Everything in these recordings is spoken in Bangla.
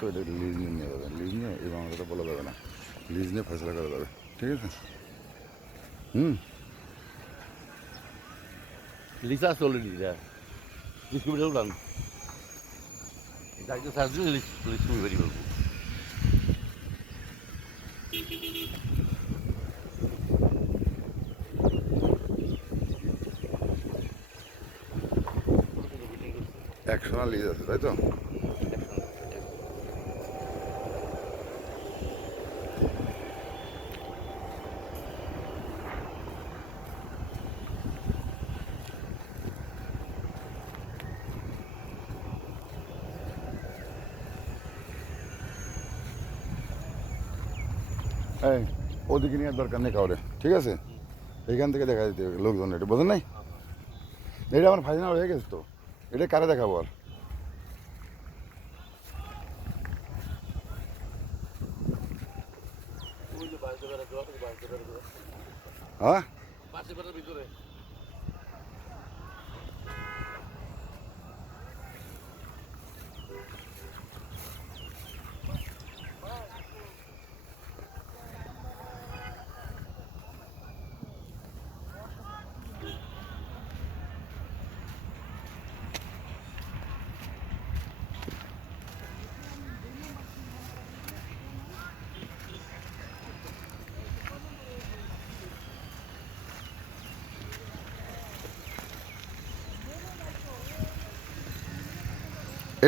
করে লিজ নিয়ে নেওয়া যাবে, লিজ নিয়ে এই মামলাটা বলা যাবে না, লিজ নিয়ে ফয়সলা করা যাবে, ঠিক আছে? লিসা অলরেডি লিস করে উঠান ডাক্তার সার্জন লিস করে বেরিয়ে বলবো একশো না লিজ আছে, তাই তো? এই ওদিকে নিয়ে দরকার নেই কাউরে, ঠিক আছে? এইখান থেকে দেখা যেতে হবে লোকজন, এটা বোঝেন নাই? এটা আমার ফাইনাল হয়ে গেছে তো, এটা কারে দেখাবো আর? হ্যাঁ ভিতরে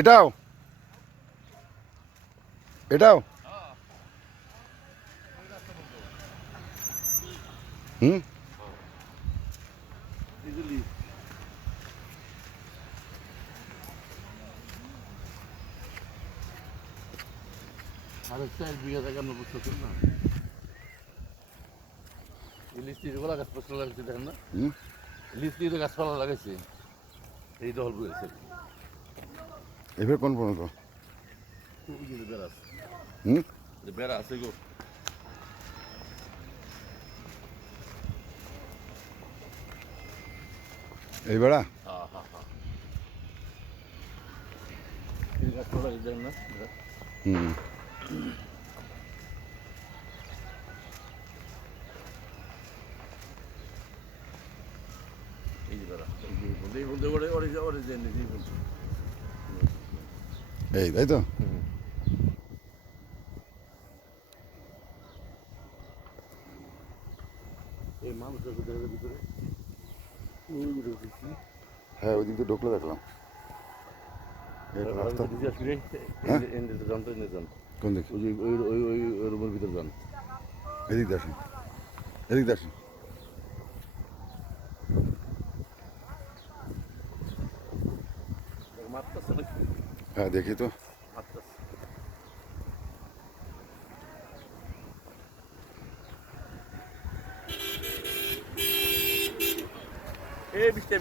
এটাও এটাও হুম আর 4 বিঘা জায়গা আমরা বুঝতে না লিস দিয়ে গোলা গাছ ফসল লাগাইছে দেখেন না লিস দিয়ে গাছপালা লাগাইছে এই দল বুঝেছে এবার কোন পর্যন্ত? বেড়া আছে হুম বেড়া আছে গো এই বেড়া? হ্যাঁ হ্যাঁ হ্যাঁ এই গাছপালা দেখেন না হুম এই বেড়া এই বলতে ওরে ওরে ওরে যে নিজেই বলছে এই তাই তো? এই মানুষের ভিতরে হ্যাঁ ওই দিক দিয়ে ঢুকলে দেখলাম রাস্তা। কোন দিক? ওই রুমের ভিতরে যান এদিক দিয়ে আসেন, এদিক দিয়ে আসেন। মারতেছে নাকি হ্যাঁ দেখি তো। মারতেছে এই বৃষ্টি